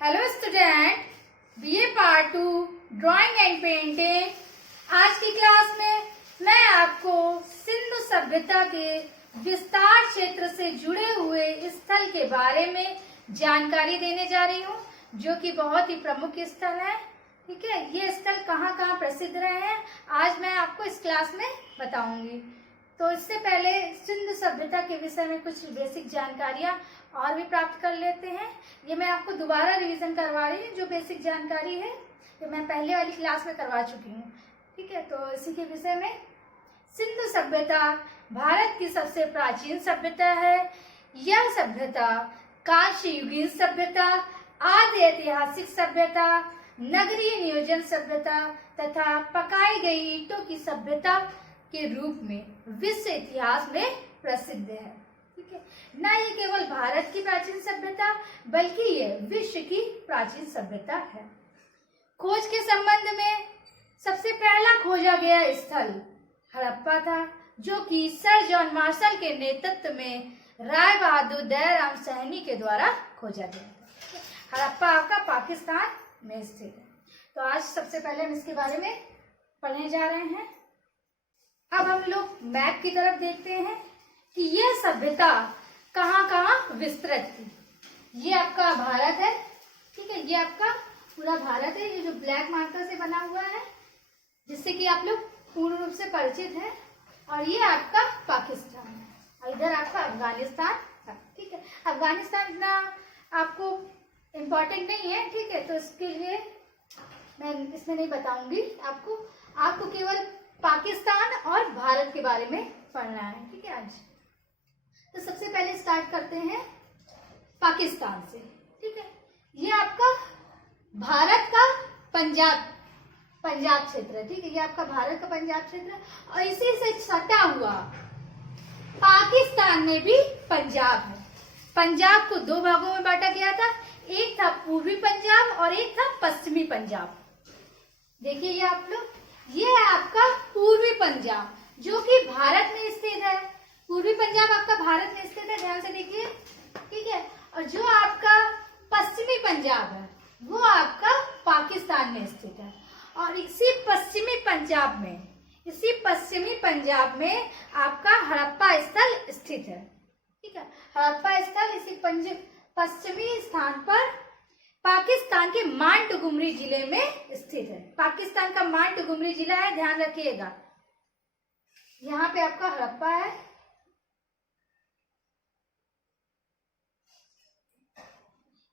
Hello student, BA part 2 drawing and painting. आज की class में मैं आपको सिंधु सभ्यता के विस्तार क्षेत्र से जुड़े हुए स्थल के बारे में जानकारी देने जा रही हूँ, जो कि बहुत ही प्रमुख स्थल है। ठीक है, ये स्थल कहाँ कहाँ प्रसिद्ध रहे हैं आज मैं आपको इस क्लास में बताऊंगी। तो इससे पहले सिंधु सभ्यता के विषय में कुछ बेसिक जानकारियां और भी प्राप्त कर लेते हैं। ये मैं आपको दोबारा रिवीजन करवा रही हूँ। जो बेसिक जानकारी है ये मैं पहले वाली क्लास में करवा चुकी हूँ। ठीक है, तो इसी के विषय में सिंधु सभ्यता भारत की सबसे प्राचीन सभ्यता है। यह सभ्यता कांस्य युगीन सभ्यता, आदि ऐतिहासिक सभ्यता, नगरीय नियोजन सभ्यता तथा पकाई गई ईंटों की सभ्यता के रूप में विश्व इतिहास में प्रसिद्ध है। ठीक है, न ये केवल भारत की प्राचीन सभ्यता बल्कि ये विश्व की प्राचीन सभ्यता है। खोज के संबंध में सबसे पहला खोजा गया स्थल हड़प्पा था, जो कि सर जॉन मार्शल के नेतृत्व में राय बहादुर दयाराम सहनी के द्वारा खोजा गया था। हड़प्पा आपका पाकिस्तान में स्थित है। तो आज सबसे पहले हम इसके बारे में पढ़ने जा रहे हैं। अब हम लोग मैप की तरफ देखते हैं कि यह सभ्यता कहाँ कहाँ विस्तृत थी। ये आपका भारत है। ठीक है, ये आपका पूरा भारत है, ये जो ब्लैक मार्कर से बना हुआ है, जिससे कि आप लोग पूर्ण रूप से परिचित हैं। और ये आपका पाकिस्तान है और इधर आपका अफगानिस्तान है। ठीक है, अफगानिस्तान इतना आपको इम्पोर्टेंट नहीं है। ठीक है, तो इसके लिए मैं इसमें नहीं बताऊंगी आपको केवल पाकिस्तान और भारत के बारे में पढ़ना है। ठीक है, आज तो सबसे पहले स्टार्ट करते हैं पाकिस्तान से। ठीक है, ये आपका भारत का पंजाब क्षेत्र है। ठीक है, ये आपका भारत का पंजाब क्षेत्र है और इसी से सटा हुआ पाकिस्तान में भी पंजाब है। पंजाब को दो भागों में बांटा गया था, एक था पूर्वी पंजाब और एक था पश्चिमी पंजाब। देखिए ये आप लोग, ये है आपका पूर्वी पंजाब जो कि भारत में स्थित है। पूर्वी पंजाब आपका भारत में स्थित है, ध्यान से देखिए। ठीक है, और जो आपका पश्चिमी पंजाब है वो आपका पाकिस्तान में स्थित है। और इसी पश्चिमी पंजाब में आपका हड़प्पा स्थल स्थित है। ठीक है, हड़प्पा स्थल इसी पश्चिमी स्थान पर पाकिस्तान के मांटगुमरी जिले में स्थित है। पाकिस्तान का मांटगुमरी जिला है, ध्यान रखिएगा। यहाँ पे आपका हड़प्पा है।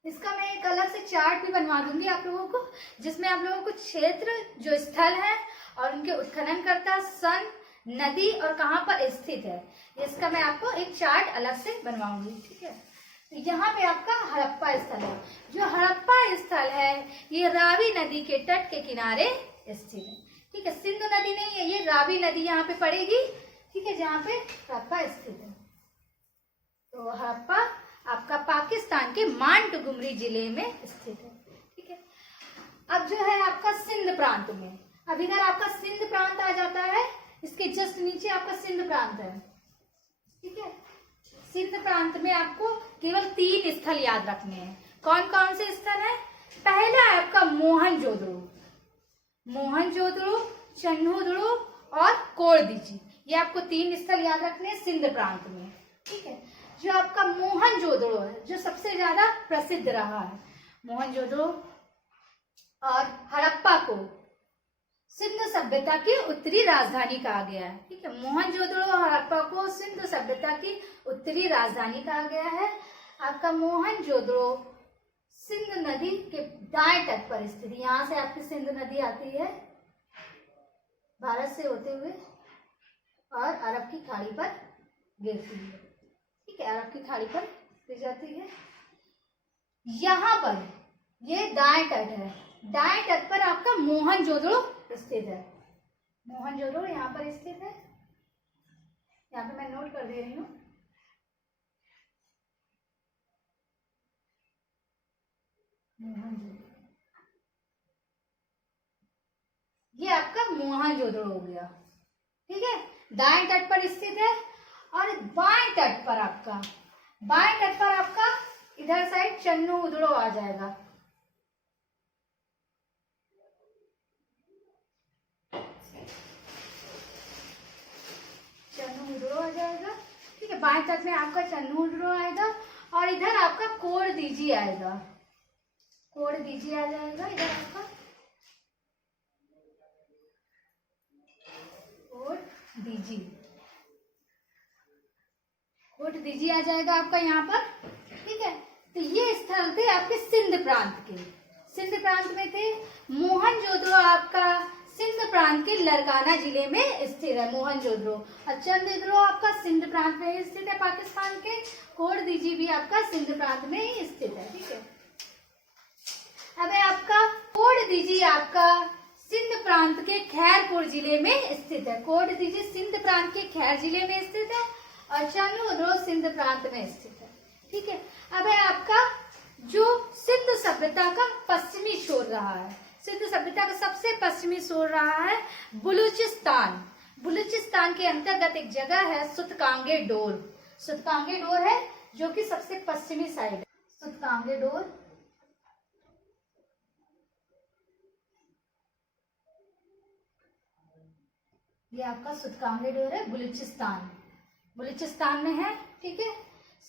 इसका मैं एक अलग से चार्ट भी बनवा दूंगी आप लोगों को, जिसमें आप लोगों को क्षेत्र, जो स्थल है और उनके उत्खननकर्ता, सन, नदी और कहाँ पर स्थित है, इसका मैं आपको एक चार्ट अलग से बनवाऊंगी। ठीक है, यहाँ पे आपका हड़प्पा स्थल है। जो हड़प्पा स्थल है ये रावी नदी के तट के किनारे स्थित है। ठीक है, सिंधु नदी नहीं है, ये रावी नदी यहाँ पे पड़ेगी। ठीक है, जहाँ पे हड़प्पा स्थित है। तो हड़प्पा आपका पाकिस्तान के मांटगुमरी जिले में स्थित है। ठीक है, अब जो है आपका सिंध प्रांत में, अब इधर आपका सिंध प्रांत आ जाता है, इसके जस्ट नीचे आपका सिंध प्रांत है। ठीक है, सिंध प्रांत में आपको केवल 3 स्थल याद रखने हैं। कौन कौन से स्थल हैं? पहला है आपका मोहनजोदड़ो, चन्होदड़ो और कोरदीजी। ये आपको 3 स्थल याद रखने हैं सिंध प्रांत में। ठीक है, जो आपका मोहनजोदड़ो है, जो सबसे ज्यादा प्रसिद्ध रहा है, मोहनजोदड़ो और हड़प्पा को सिंधु सभ्यता की उत्तरी राजधानी कहा गया है। ठीक है, मोहनजोदड़ो और हड़प्पा को सिंधु सभ्यता की उत्तरी राजधानी कहा गया है। आपका मोहनजोदड़ो सिंधु नदी के दाएं तट पर स्थित, यहाँ से आपकी सिंधु नदी आती है भारत से होते हुए और अरब की खाड़ी पर गिरती है। ठीक है, अरब की खाड़ी पर गिर जाती है। यहाँ पर ये दाएं तट है, दाएं तट पर आपका मोहनजोदड़ो स्थित है। मोहनजोदड़ो यहाँ पर स्थित है, यहाँ पे मैं नोट कर दे रही हूँ। ये आपका मोहनजोदड़ो हो गया। ठीक है, दाएं तट पर स्थित है। और बाएं तट पर आपका इधर साइड चन्होदड़ो आ जाएगा। बाएं तट में आपका चन्नूर आएगा और इधर आपका कोड दीजी आएगा, कोड दीजी आ जाएगा इधर आपका कोड दीजी आ जाएगा आपका यहाँ पर। ठीक है, तो ये स्थल थे आपके सिंध प्रांत के। सिंध प्रांत में थे मोहनजोदड़ो आपका सिंध प्रांत के लरकाना जिले में स्थित है मोहनजोदड़ो। और चंदीगढ़ आपका सिंध प्रांत में स्थित है पाकिस्तान के। कोड दीजी भी आपका सिंध प्रांत में ही स्थित है। ठीक है, अब आपका कोड दीजी आपका सिंध प्रांत के खैरपुर जिले में स्थित है। कोड दीजी सिंध प्रांत के खैर जिले में स्थित है और चन्नूर सिंध प्रांत में स्थित है। ठीक है, अब है आपका जो सिंध सभ्यता का पश्चिमी छोर रहा है, सिंध सभ्यता का सबसे पश्चिमी छोर रहा है बलूचिस्तान। बलूचिस्तान के अंतर्गत एक जगह है सुतकांगे डोर। सुतकांगे डोर है जो कि सबसे पश्चिमी साइड है। सुतकांगे डोर ये आपका सुतकांगे डोर है, बलूचिस्तान, बलूचिस्तान में है। ठीक है,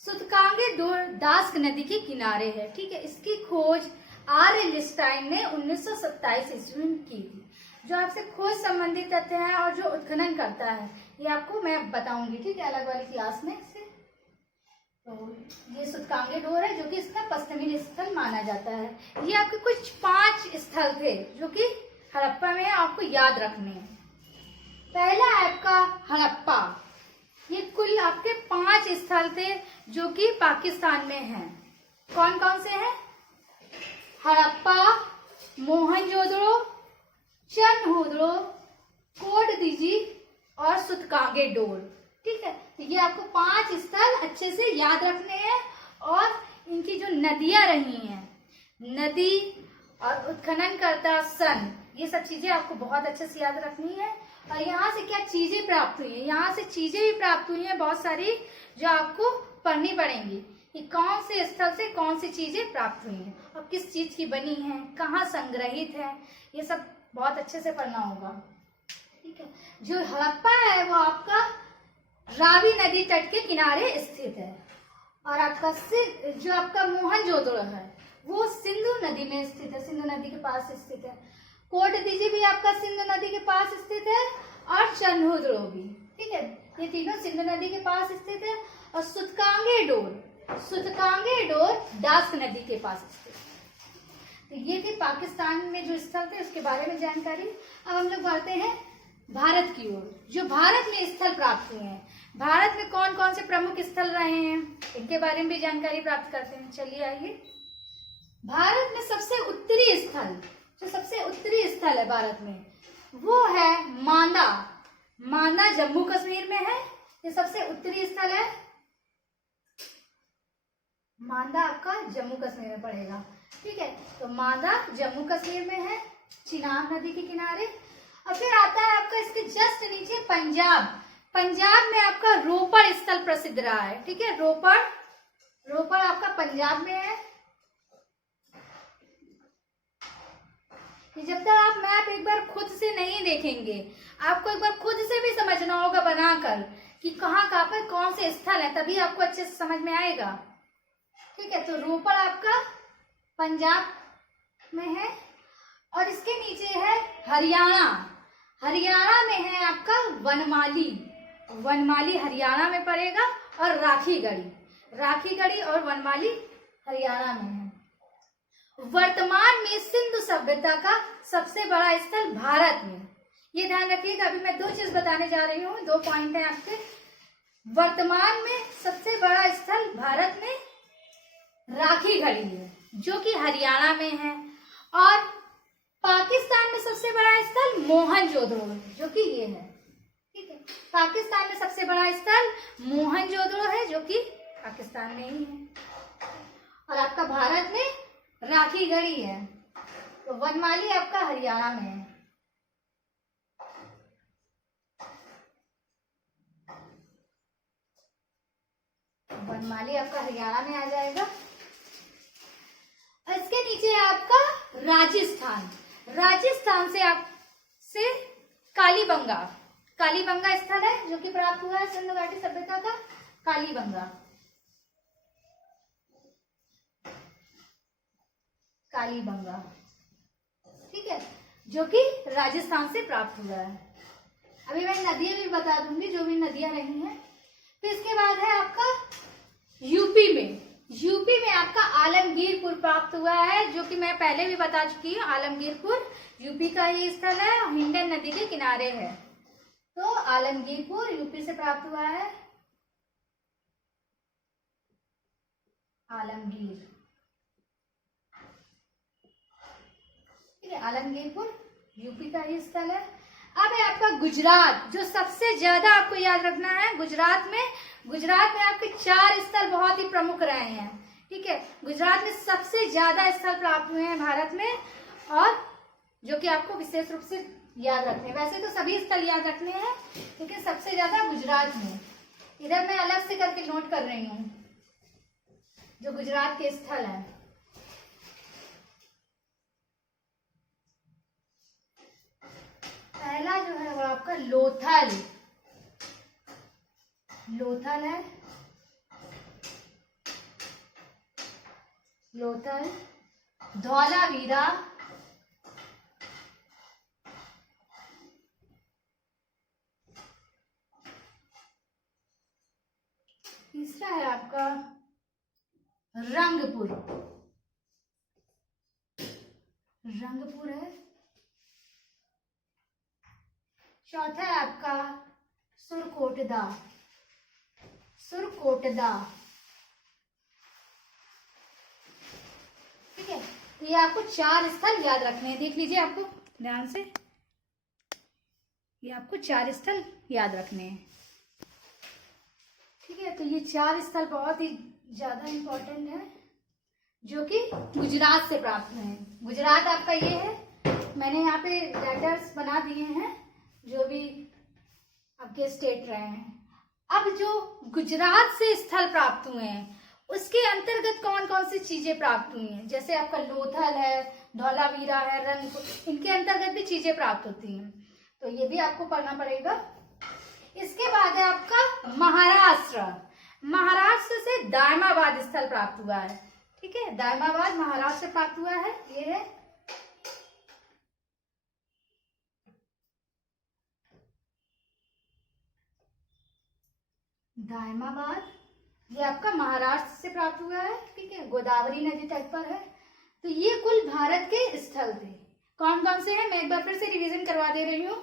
सुतकांगे डोर दास्क नदी के किनारे है। ठीक है, इसकी खोज आर लिस्टाइन ने 1927 ईस्वी में की थी। जो आपसे खोज संबंधी तथ्य है और जो उत्खनन करता है ये आपको मैं बताऊंगी। ठीक है, अलग वाली क्लास में से। तो ये सुतकांगे डोर है जो कि इसका पश्चिमी स्थल माना जाता है। ये आपके कुछ 5 स्थल थे जो कि हड़प्पा में है, आपको याद रखने हैं। पहला आपका हड़प्पा, ये कुल आपके 5 स्थल थे जो कि पाकिस्तान में हैं। कौन कौन से हैं? हड़प्पा, मोहनजोदड़ो, चन्नहुदड़ो, कोड दीजी और सुतकांगे डोर। ठीक है, तो ये आपको 5 स्थल अच्छे से याद रखने हैं और इनकी जो नदियां रही हैं, नदी और उत्खनन करता सन, ये सब चीजें आपको बहुत अच्छे से याद रखनी है। और यहाँ से क्या चीजें प्राप्त हुई है, यहाँ से चीजें भी प्राप्त हुई हैं बहुत सारी जो आपको पढ़नी पड़ेंगी कि कौन से स्थल से कौन सी चीजें प्राप्त हुई हैं और किस चीज की बनी है, कहाँ संग्रहित है, ये सब बहुत अच्छे से पढ़ना होगा। ठीक है, जो हड़प्पा है वो आपका रावी नदी तट के किनारे स्थित है और आपका जो आपका मोहनजोदड़ो है वो सिंधु नदी में स्थित है, सिंधु नदी के पास स्थित है। कोट दीजी भी आपका सिंधु नदी के पास स्थित है और चन्नहुदड़ो भी। ठीक है, ये तीनों सिंधु नदी के पास स्थित है। और सुतकांगे डोर दास्क नदी के पास स्थित है। तो ये थे पाकिस्तान में जो स्थल थे उसके बारे में जानकारी। अब हम लोग बढ़ते हैं भारत की ओर, जो भारत में स्थल प्राप्त हुए हैं। भारत में कौन कौन से प्रमुख स्थल रहे हैं इनके बारे में भी जानकारी प्राप्त करते हैं। चलिए आइए, भारत में सबसे उत्तरी स्थल, जो सबसे उत्तरी स्थल है भारत में वो है मांदा। मांदा जम्मू कश्मीर में है, ये सबसे उत्तरी स्थल है। मांदा आपका जम्मू कश्मीर में पड़ेगा। ठीक है, तो मांदा जम्मू कश्मीर में है, चिनाब नदी के किनारे। और फिर आता है आपका इसके जस्ट नीचे पंजाब। पंजाब में आपका रोपड़ स्थल प्रसिद्ध रहा है। ठीक है, रोपड़ आपका पंजाब में है। जब तक आप मैप एक बार खुद से नहीं देखेंगे, आपको एक बार खुद से भी समझना होगा बनाकर कि कहाँ पर कौन से स्थल है, तभी आपको अच्छे से समझ में आएगा। ठीक है, तो रोपड़ आपका पंजाब में है और इसके नीचे है हरियाणा। हरियाणा में है आपका वनमाली हरियाणा में पड़ेगा और राखीगढ़ी और वनमाली हरियाणा में है। वर्तमान में सिंधु सभ्यता का सबसे बड़ा स्थल भारत में, ये ध्यान रखिएगा। अभी मैं 2 चीज बताने जा रही हूँ, 2 पॉइंट है आपके। वर्तमान में सबसे बड़ा स्थल भारत में राखीगढ़ी है जो कि हरियाणा में है और पाकिस्तान में सबसे बड़ा स्थल मोहनजोदड़ो है जो कि ये है। ठीक है, पाकिस्तान में सबसे बड़ा स्थल मोहनजोदड़ो है जो कि पाकिस्तान में ही है और आपका भारत में राखीगढ़ी है। तो वनमाली आपका हरियाणा में है। वनमाली आपका हरियाणा में आ जाएगा। इसके नीचे है आपका राजस्थान से कालीबंगा स्थल है जो कि प्राप्त हुआ है सिंधु घाटी सभ्यता का। कालीबंगा, कालीबंगा, ठीक है, जो कि राजस्थान से प्राप्त हुआ है। अभी मैं नदियां भी बता दूंगी, जो भी नदियां रही हैं। फिर इसके बाद है आपका यूपी में आपका आलमगीरपुर प्राप्त हुआ है, जो कि मैं पहले भी बता चुकी हूँ। आलमगीरपुर यूपी का ही स्थल है, हिंडन नदी के किनारे है। तो आलमगीरपुर यूपी से प्राप्त हुआ है। आलमगीर, ठीक है, आलमगीरपुर यूपी का ही स्थल है। अब है आपका गुजरात, जो सबसे ज्यादा आपको याद रखना है। गुजरात में आपके 4 स्थल बहुत ही प्रमुख रहे हैं, ठीक है। गुजरात में सबसे ज्यादा स्थल प्राप्त हुए हैं भारत में, और जो कि आपको विशेष रूप से याद रखने हैं। वैसे तो सभी स्थल याद रखने हैं, लेकिन सबसे ज्यादा गुजरात में। इधर मैं अलग से करके नोट कर रही हूँ जो गुजरात के स्थल है। पहला जो है वो आपका लोथल है, लोथल, धौलावीरा, तीसरा है आपका रंगपुर है। चौथा है आपका सुरकोटदा, ठीक है। तो ये आपको 4 स्थल याद रखने हैं। देख लीजिए आपको ध्यान से, ये आपको 4 स्थल याद रखने हैं, ठीक है। तो ये 4 स्थल बहुत ही ज्यादा इम्पोर्टेंट है, जो कि गुजरात से प्राप्त हुए हैं। गुजरात आपका ये है, मैंने यहाँ पे लेटर्स बना दिए हैं जो भी आपके स्टेट रहे हैं। अब जो गुजरात से स्थल प्राप्त हुए हैं, उसके अंतर्गत कौन कौन सी चीजें प्राप्त हुई हैं। जैसे आपका लोथल है, धौलावीरा है, रंगपुर, इनके अंतर्गत भी चीजें प्राप्त होती हैं, तो ये भी आपको पढ़ना पड़ेगा। इसके बाद है आपका महाराष्ट्र से दायमाबाद स्थल प्राप्त हुआ है, ठीक है। दायमाबाद महाराष्ट्र से प्राप्त हुआ है, ये है। दायमाबाद, ये आपका महाराष्ट्र से प्राप्त हुआ है, ठीक है। गोदावरी नदी तट पर है। तो ये कुल भारत के स्थल थे। कौन कौन से हैं मैं एक बार फिर से रिवीजन करवा दे रही हूँ।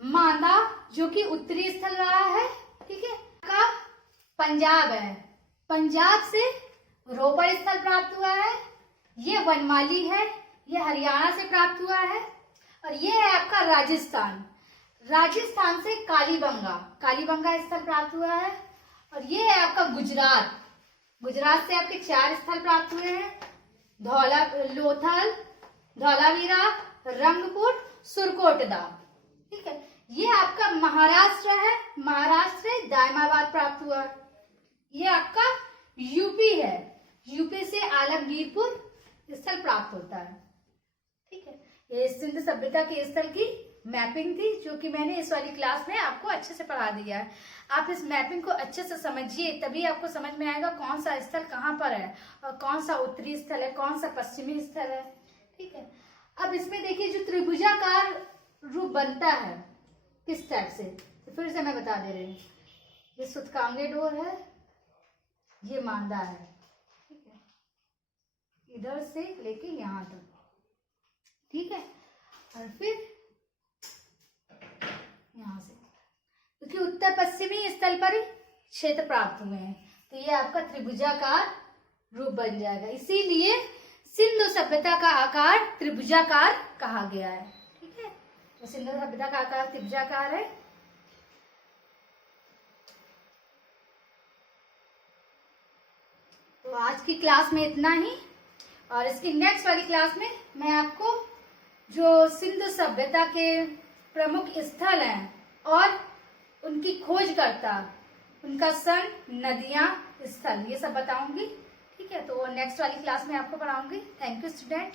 मांदा, जो कि उत्तरी स्थल रहा है, ठीक है। का पंजाब है, पंजाब से रोपड़ स्थल प्राप्त हुआ है। ये वनमाली है, ये हरियाणा से प्राप्त हुआ है। और ये है आपका राजस्थान से कालीबंगा स्थल प्राप्त हुआ है। और ये है आपका गुजरात से आपके 4 स्थल प्राप्त हुए हैं। लोथल, धौलावीरा, रंगपुर, सुरकोटदा, ठीक है। ये आपका महाराष्ट्र है, महाराष्ट्र से दायमाबाद प्राप्त हुआ। ये आपका यूपी है, यूपी से आलमगीरपुर स्थल प्राप्त होता है, ठीक है। ये सिंधु सभ्यता के स्थल की मैपिंग थी, जो कि मैंने इस वाली क्लास में आपको अच्छे से पढ़ा दिया है। आप इस मैपिंग को अच्छे से समझिए, तभी आपको समझ में आएगा कौन सा स्थल कहाँ पर है, और कौन सा उत्तरी स्थल है, कौन सा पश्चिमी स्थल है, ठीक है। अब इसमें देखिए जो त्रिभुजाकार रूप बनता है किस टाइप से, तो फिर से मैं बता दे रही हूँ। ये सूतकांगे डोर है, ये मांदा है, ठीक है, इधर से लेके यहाँ तक, ठीक है। और फिर यहाँ से, क्योंकि उत्तर पश्चिमी स्थल पर क्षेत्र प्राप्त हुए हैं, तो ये आपका त्रिभुजाकार रूप बन जाएगा। इसीलिए सिंधु सभ्यता का आकार त्रिभुजाकार कहा गया है, ठीक है। तो सिंधु सभ्यता का आकार त्रिभुजाकार है। तो आज की क्लास में इतना ही, और इसकी नेक्स्ट वाली क्लास में मैं आपको जो सिंधु सभ्यता के प्रमुख स्थल हैं और उनकी खोजकर्ता, उनका सन, नदियां, स्थल, ये सब बताऊंगी, ठीक है। तो नेक्स्ट वाली क्लास में आपको पढ़ाऊंगी। Thank you student.